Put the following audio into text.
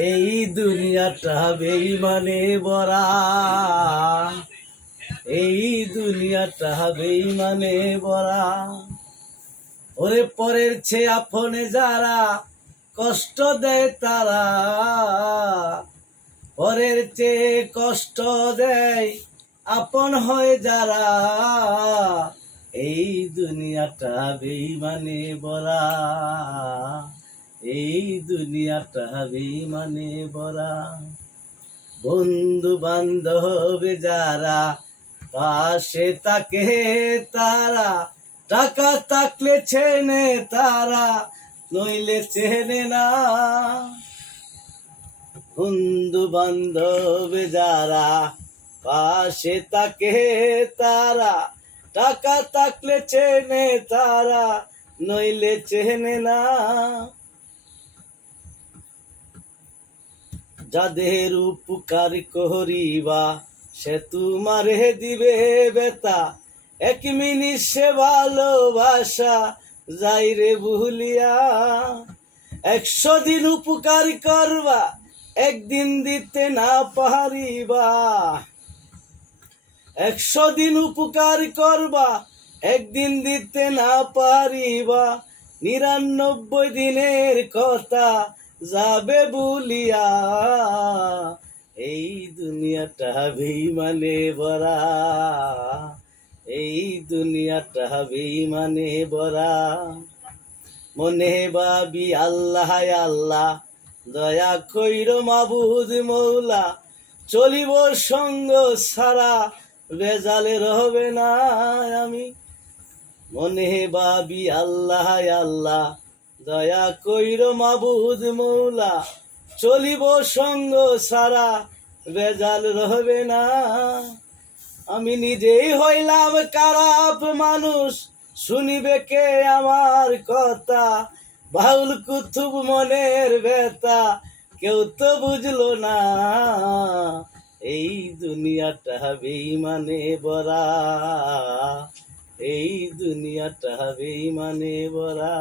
এই দুনিয়াটা বেঈমানে ভরা, এই দুনিয়াটা বেঈমানে ভরা। ওরে পরের চেয়ে আপনে যারা কষ্ট দেয় তারা, পরের চেয়ে কষ্ট দেয় আপন হয় যারা, এই দুনিয়াটা বেঈমানে ভরা, এই দুনিয়াটা বেঈমানে ভরা। বন্ধু বান্ধব যারা পাশে থাকে তারা, টাকা থাকলে চেনে তারা, নইলে চেনে না। বন্ধু বান্ধব যারা পাশে থাকে তারা, টাকা থাকলে চেনে তারা, নইলে চেনে না। যাদের উপকার করিবা সে তোমারে দিবে বেতা, এক মিনিট সে ভালোবাসা যাই রে ভুলিয়া। 100 দিন উপকার করবা একদিন দিতে না পারিবা, 100 দিন উপকার করবা একদিন দিতে না পারিবা, 99 দিনের কথা যাবে ভুলিয়া। এই দুনিয়াটা বেঈমানে ভরা, এই দুনিয়াটা বেঈমানে ভরা। মনে ভাবি আল্লাহ আল্লাহ, দয়া কইরো মাবুদ মৌলা, চলিব সঙ্গ সারা বেজালে রবে না আমি। মনে ভাবি আল্লাহ আল্লাহ, দয়া কইরো মাবুদ মৌলা, চলিব সঙ্গ সারা বেজাল রবে না। আমি নিজেই হইলাম খারাপ মানুষ, শুনিবে কে আমার কথা, বাউল কুতুব মনের ব্যথা কেউ তো বুঝলো না। এই দুনিয়াটা বেঈমানে ভরা, এই দুনিয়াটা বেঈমানে ভরা।